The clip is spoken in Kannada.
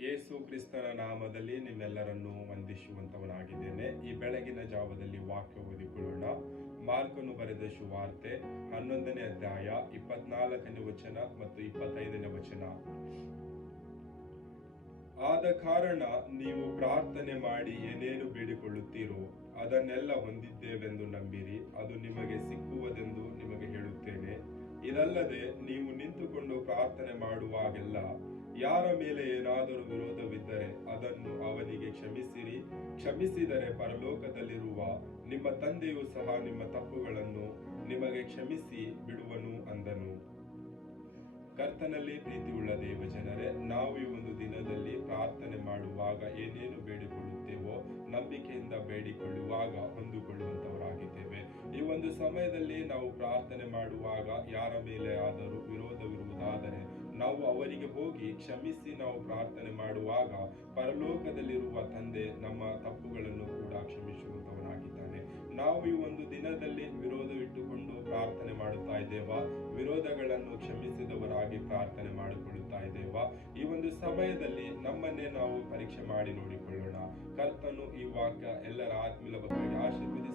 ಯೇಸು ಕ್ರಿಸ್ತನ ನಾಮದಲ್ಲಿ ನಿಮ್ಮೆಲ್ಲರನ್ನು ವಂದಿಸುವಂತವನಾಗಿದ್ದೇನೆ ಈ ಬೆಳಗಿನ ಜಾವದಲ್ಲಿ ವಾಕ್ಯ ಓದಿಕೊಳ್ಳೋಣ. ಮಾರ್ಕನು ಬರೆದ ಶುವಾರ್ತೆ ಹನ್ನೊಂದನೇ ಅಧ್ಯಾಯ ಇಪ್ಪತ್ನಾಲ್ಕನೇ ವಚನ ಮತ್ತು ಇಪ್ಪತ್ತೈದನೇ ವಚನ. ಆದ ಕಾರಣ ನೀವು ಪ್ರಾರ್ಥನೆ ಮಾಡಿ ಏನೇನು ಬೇಡಿಕೊಳ್ಳುತ್ತೀರೋ ಅದನ್ನೆಲ್ಲ ಹೊಂದಿದ್ದೇವೆಂದು ನಂಬಿರಿ. ಅದು ನಿಮಗೆ ಸಿಕ್ಕುವುದೆಂದು ನಿಮಗೆ ಹೇಳುತ್ತೇನೆ. ಇದಲ್ಲದೆ ನೀವು ನಿಂತುಕೊಂಡು ಪ್ರಾರ್ಥನೆ ಮಾಡುವಾಗೆಲ್ಲ ಯಾರ ಮೇಲೆ ಏನಾದರೂ ವಿರೋಧವಿದ್ದರೆ ಅದನ್ನು ಅವನಿಗೆ ಕ್ಷಮಿಸಿರಿ. ಕ್ಷಮಿಸಿದರೆ ಪರಲೋಕದಲ್ಲಿರುವ ನಿಮ್ಮ ತಂದೆಯೂ ಸಹ ನಿಮ್ಮ ತಪ್ಪುಗಳನ್ನು ನಿಮಗೆ ಕ್ಷಮಿಸಿ ಬಿಡುವನು ಅಂದನು. ಕರ್ತನಲ್ಲಿ ಪ್ರೀತಿಯುಳ್ಳ ದೇವಜನರೇ, ನಾವು ಈ ಒಂದು ದಿನದಲ್ಲಿ ಪ್ರಾರ್ಥನೆ ಮಾಡುವಾಗ ಏನೇನು ಬೇಡಿಕೊಳ್ಳುತ್ತೇವೋ ನಂಬಿಕೆಯಿಂದ ಬೇಡಿಕೊಳ್ಳುವಾಗ ಹೊಂದಿಕೊಳ್ಳುವಂತವರಾಗಿದ್ದೇವೆ. ಈ ಒಂದು ಸಮಯದಲ್ಲಿ ನಾವು ಪ್ರಾರ್ಥನೆ ಮಾಡುವಾಗ ಯಾರ ಮೇಲೆ ಆದರೂ ವಿರೋಧವಿರುವುದಾದರೆ ಹೋಗಿ ಕ್ಷಮಿಸಿ ನಾವು ಪ್ರಾರ್ಥನೆ ಮಾಡುವಾಗ ಪರಲೋಕದಲ್ಲಿರುವ ತಂದೆ ನಮ್ಮ ತಪ್ಪುಗಳನ್ನು ಕೂಡ ಕ್ಷಮಿಸುವಂತವನಾಗಿದ್ದಾನೆ. ನಾವು ಈ ಒಂದು ದಿನದಲ್ಲಿ ವಿರೋಧವಿಟ್ಟುಕೊಂಡು ಪ್ರಾರ್ಥನೆ ಮಾಡುತ್ತಾ ಇದ್ದೇವಾ? ವಿರೋಧಗಳನ್ನು ಕ್ಷಮಿಸಿದವರಾಗಿ ಪ್ರಾರ್ಥನೆ ಮಾಡಿಕೊಳ್ಳುತ್ತಾ ಇದ್ದೇವಾ? ಈ ಒಂದು ಸಮಯದಲ್ಲಿ ನಮ್ಮನ್ನೇ ನಾವು ಪರೀಕ್ಷೆ ಮಾಡಿ ನೋಡಿಕೊಳ್ಳೋಣ. ಕರ್ತನು ಈ ವಾಕ್ಯ ಎಲ್ಲರ ಆತ್ಮೀಲ ಬಗ್ಗೆ ಆಶೀರ್ವದಿಸಲಿ ಆಮೇಲೆ